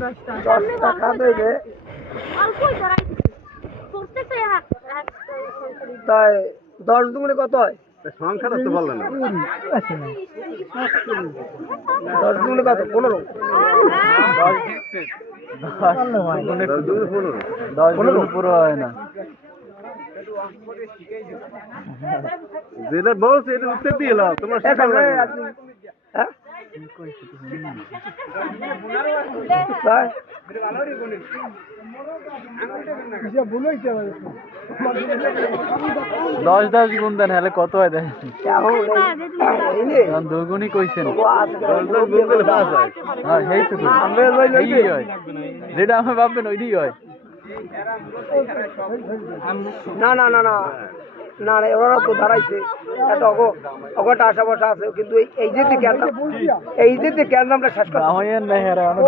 10টা খাত হইলে তাই 10 দুগুণে কত হয়? সংখ্যাটা তো বললেন না। 10 দুগুণে কত? 15। 10 পুরো হয় না। যেটা বলছে এটা উত্তর দিয়ে এলাম তোমার হ্যাঁ দশ 10 গুণ দেন হলে কত হয় দেন দুগুণই কইছেন হ্যাঁ সেইটুকু হয় যেটা আমি ভাববেন ওইটাই হয় না না না না না না ওরা তো দাঁড়াইছে এত অগটা আশা বসা আছে কিন্তু এই যে কেন আমরা শেষ করা না